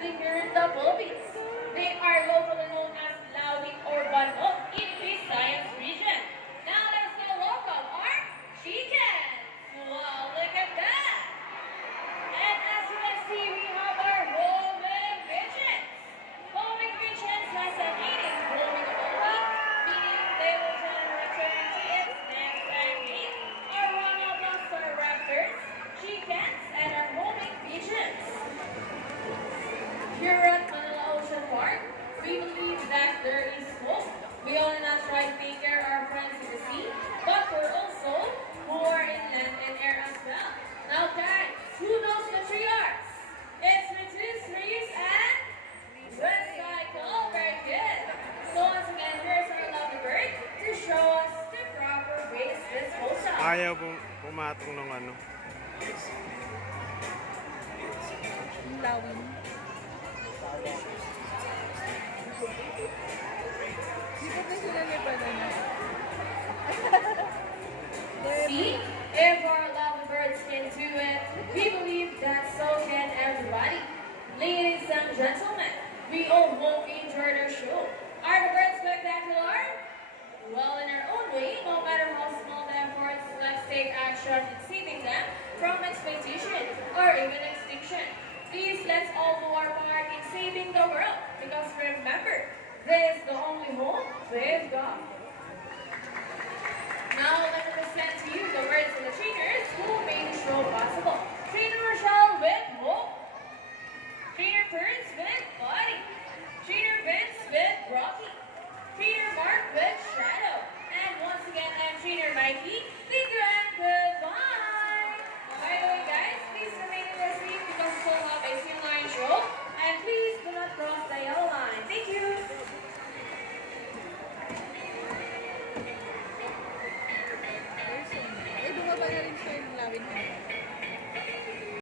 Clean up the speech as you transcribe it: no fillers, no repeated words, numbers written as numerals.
including here in the Philippines. They are locally known as Lawi or Banok in Visayas region. Now let's go welcome our chickens. Wow, look at that! And as you can see, we have our homing pigeons. Homing pigeons has an eating blooming only, meaning they will then return to its next and meat. Our one-of-us are raptors, chickens, and our homing pigeons. Here at Manila Ocean Park, we believe that there is hope. We only not try to take care of our friends in the sea, but we're also who are in land and air as well. Now guys, who knows the three R's? It's reduce, reuse, and recycle. Very good. So once again, here's our lovely bird to show us the proper waste disposal. Ayaw pumatong ng ano. Lawin. Di ba na sila pala na? See, if our lovely birds can do it, we believe that so can everybody. Ladies and gentlemen, we all hope you enjoyed our show. Are the birds spectacular? Well, in our own way, no matter how small the efforts, let's take action in saving them from exploitation or even extinction. Please, let's all do our part in saving the world, because remember, this is the only home we've got. Now, let me present to you the birds and the trainers who made the show possible. Trainer Rochelle with Hope. Trainer Prince with Buddy. Trainer Vince with Rocky. Trainer Mark with Shadow. And once again, I'm Trainer Mikey